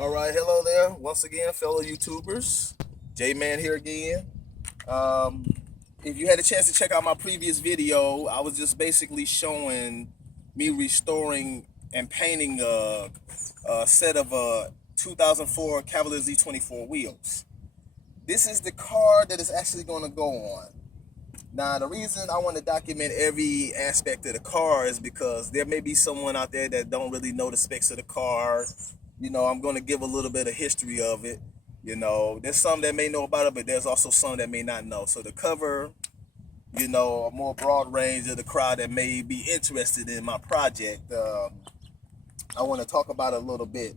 All right, hello there. Once again, fellow YouTubers. J-Man here again. Um, if you had a chance to check out my previous video, I was just basically showing me restoring and painting a set of 2004 Cavalier Z24 wheels. This is the car that is actually going to go on. Now, the reason I want to document every aspect of the car is because there may be someone out there that don't really know the specs of the car. I'm going to give a little bit of history of it. There's some that may know about it, but there's also some that may not know. So to cover, a more broad range of the crowd that may be interested in my project, I want to talk about it a little bit.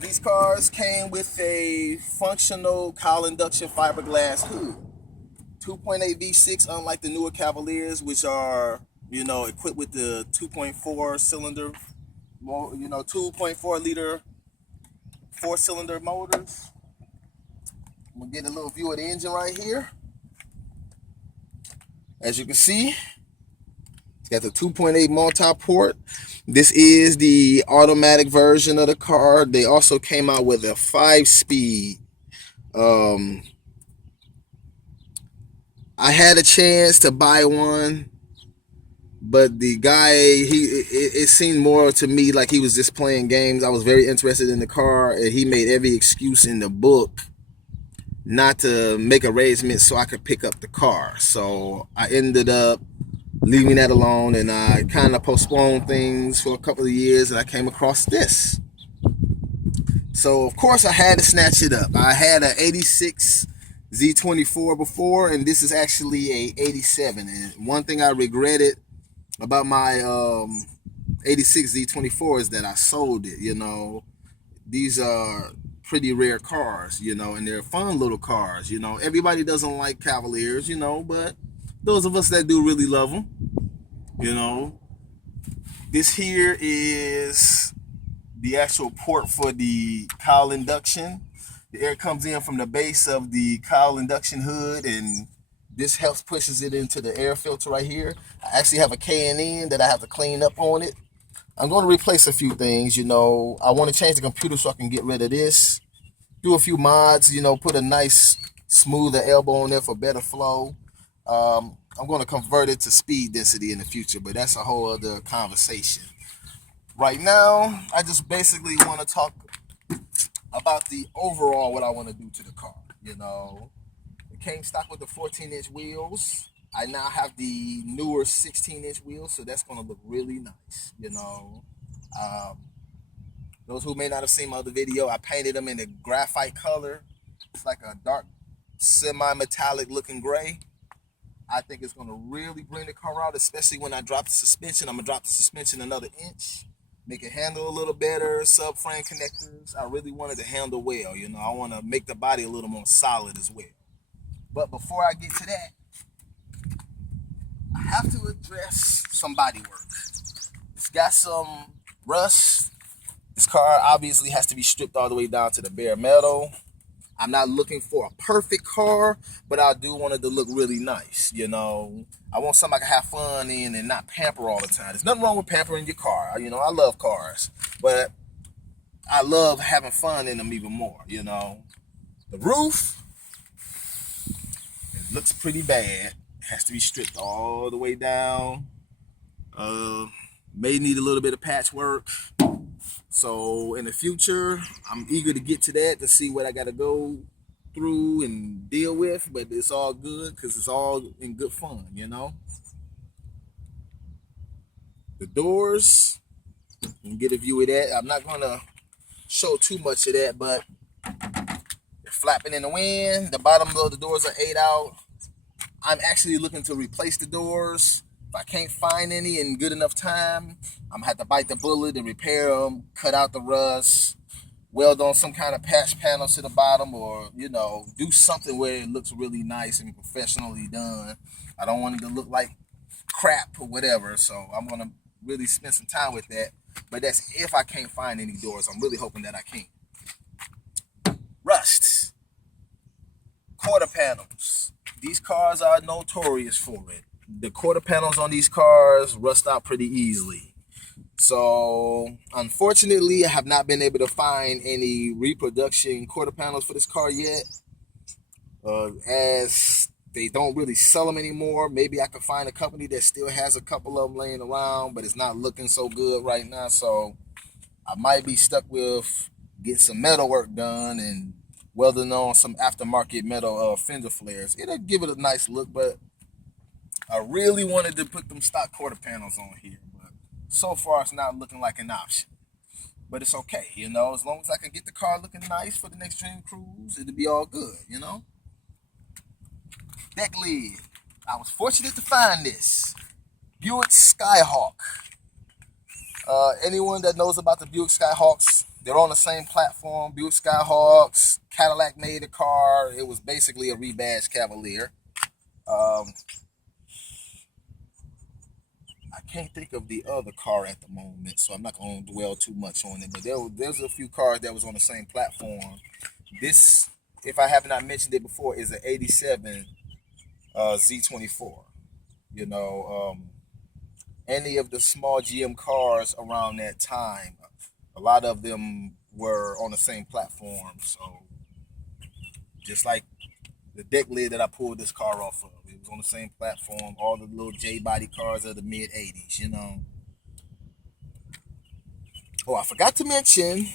These cars came with a functional cowl induction fiberglass hood. 2.8 V6, unlike the newer Cavaliers, which are, equipped with the 2.4 cylinder, 2.4 liter 4-cylinder motors. We'll get a little view of the engine right here. As you can see, it's got the 2.8 multi-port. This is the automatic version of the car. They also came out with a 5-speed. I had a chance to buy one, but the guy, it seemed more to me like he was just playing games. I was very interested in the car, and he made every excuse in the book not to make arrangements so I could pick up the car. So I ended up leaving that alone, and I kind of postponed things for a couple of years, and I came across this. So of course I had to snatch it up. I had an 86 Z24 before, and this is actually a 87. And one thing I regretted about my 86 Z24 is that I sold it. These are pretty rare cars, and they're fun little cars. Everybody doesn't like Cavaliers, but those of us that do really love them. This here is the actual port for the cowl induction. The air comes in from the base of the cowl induction hood, and this helps pushes it into the air filter right here. I actually have a K&N that I have to clean up on it. I'm going to replace a few things. I want to change the computer so I can get rid of this. Do a few mods, put a nice smoother elbow on there for better flow. I'm going to convert it to speed density in the future, but that's a whole other conversation. Right now, I just basically want to talk about the overall what I want to do to the car. It came stock with the 14-inch wheels. I now have the newer 16-inch wheels, so that's going to look really nice. Those who may not have seen my other video, I painted them in a graphite color. It's like a dark semi-metallic looking gray. I think it's going to really bring the car out, especially when I drop the suspension. I'm going to drop the suspension another inch, make it handle a little better, subframe connectors. I really wanted to handle well. I want to make the body a little more solid as well. But before I get to that, I have to address some body work. It's got some rust. This car obviously has to be stripped all the way down to the bare metal. I'm not looking for a perfect car, but I do want it to look really nice. I want something I can have fun in and not pamper all the time. There's nothing wrong with pampering your car. I love cars, but I love having fun in them even more. The roof, it looks pretty bad. It has to be stripped all the way down. May need a little bit of patchwork. So in the future, I'm eager to get to that to see what I got to go through and deal with, but it's all good because it's all in good fun. The doors, you can get a view of that. I'm not going to show too much of that, but they're flapping in the wind. The bottom of the doors are 8 out. I'm actually looking to replace the doors. If I can't find any in good enough time, I'm gonna have to bite the bullet and repair them, cut out the rust, weld on some kind of patch panels to the bottom, or do something where it looks really nice and professionally done. I don't want it to look like crap or whatever, so I'm gonna really spend some time with that. But that's if I can't find any doors. I'm really hoping that I can. Rust, quarter panels. These cars are notorious for it. The quarter panels on these cars rust out pretty easily. So unfortunately, I have not been able to find any reproduction quarter panels for this car yet. As they don't really sell them anymore. Maybe I could find a company that still has a couple of them laying around, but it's not looking so good right now. So I might be stuck with getting some metal work done and welding on some aftermarket metal fender flares. It'll give it a nice look, but I really wanted to put them stock quarter panels on here. But so far, it's not looking like an option. But it's okay, you know, as long as I can get the car looking nice for the next dream cruise, it'll be all good, you know. Deck lid. I was fortunate to find this Buick Skyhawk. Anyone that knows about the Buick Skyhawks, they're on the same platform. Buick Skyhawks, Cadillac made a car. It was basically a rebadged Cavalier. I can't think of the other car at the moment, so I'm not going to dwell too much on it. But there's a few cars that was on the same platform. This, if I have not mentioned it before, is an '87 Z24. You know, any of the small GM cars around that time, a lot of them were on the same platform. So just like the deck lid that I pulled this car off of, it was on the same platform. All the little J body cars of the mid '80s, you know. Oh, I forgot to mention,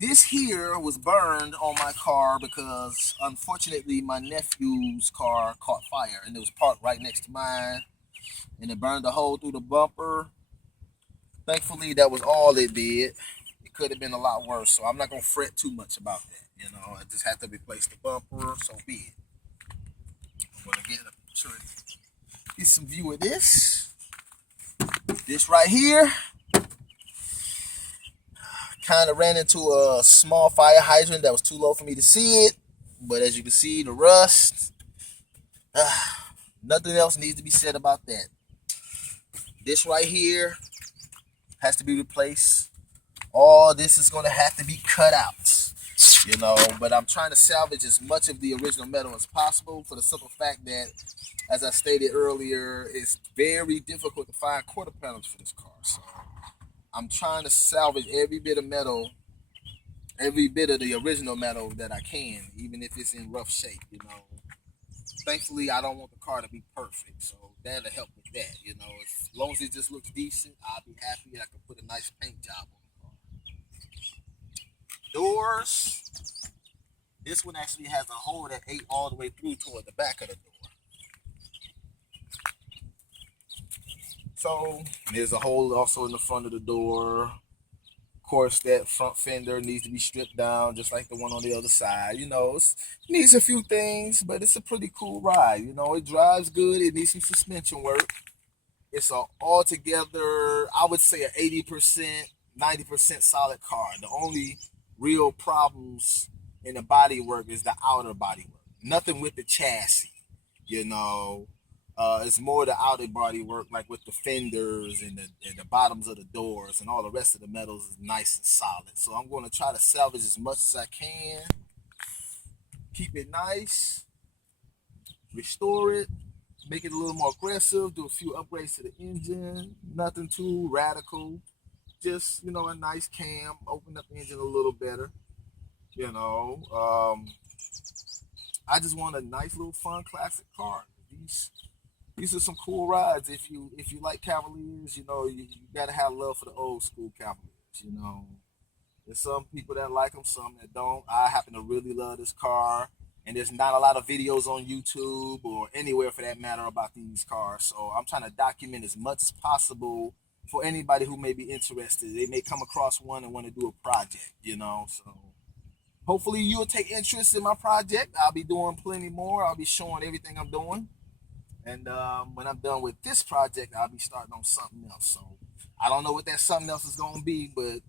this here was burned on my car because unfortunately my nephew's car caught fire and it was parked right next to mine and it burned a hole through the bumper. Thankfully, that was all it did. It could have been a lot worse, so I'm not going to fret too much about that. You know, I just had to replace the bumper, so be it. I'm going to get some view of this. This right here kind of ran into a small fire hydrant that was too low for me to see it. But as you can see, the rust, nothing else needs to be said about that. This right here has to be replaced. All this is going to have to be cut out, you know, but I'm trying to salvage as much of the original metal as possible for the simple fact that, as I stated earlier, it's very difficult to find quarter panels for this car. So I'm trying to salvage every bit of metal, every bit of the original metal that I can, even if it's in rough shape, you know. Thankfully, I don't want the car to be perfect, so that'll help with that, you know. As long as it just looks decent, I'll be happy and I can put a nice paint job on the car. Doors. This one actually has a hole that ate all the way through toward the back of the door. So there's a hole also in the front of the door. Of course, that front fender needs to be stripped down just like the one on the other side. You know, it needs a few things, but it's a pretty cool ride. You know, it drives good. It needs some suspension work. It's a altogether, I would say, an 80%, 90% solid car. The only real problems in the body work is the outer body work. Nothing with the chassis, you know. It's more the outer body work, like with the fenders and the bottoms of the doors, and all the rest of the metals is nice and solid. So I'm going to try to salvage as much as I can, keep it nice, restore it, make it a little more aggressive, do a few upgrades to the engine. Nothing too radical. Just, you know, a nice cam, open up the engine a little better. You know, I just want a nice little fun classic car. These are some cool rides. If you like Cavaliers, you know, you gotta have love for the old school Cavaliers. You know, there's some people that like them, some that don't. I happen to really love this car, and there's not a lot of videos on YouTube or anywhere for that matter about these cars. So I'm trying to document as much as possible for anybody who may be interested. They may come across one and want to do a project, you know. So hopefully you'll take interest in my project. I'll be doing plenty more. I'll be showing everything I'm doing. And when I'm done with this project, I'll be starting on something else. So I don't know what that something else is going to be, but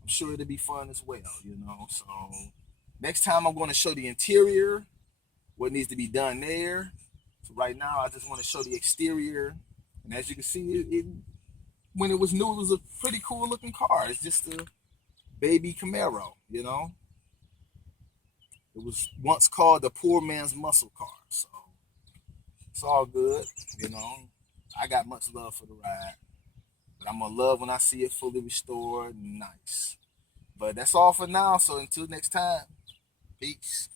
I'm sure it'll be fun as well, you know. So next time I'm going to show the interior, what needs to be done there. So right now I just want to show the exterior. And as you can see, when it was new, it was a pretty cool looking car. It's just a baby Camaro, you know. It was once called the poor man's muscle car. So it's all good, you know. I got much love for the ride. But I'm gonna love when I see it fully restored and nice. But that's all for now. So until next time, peace.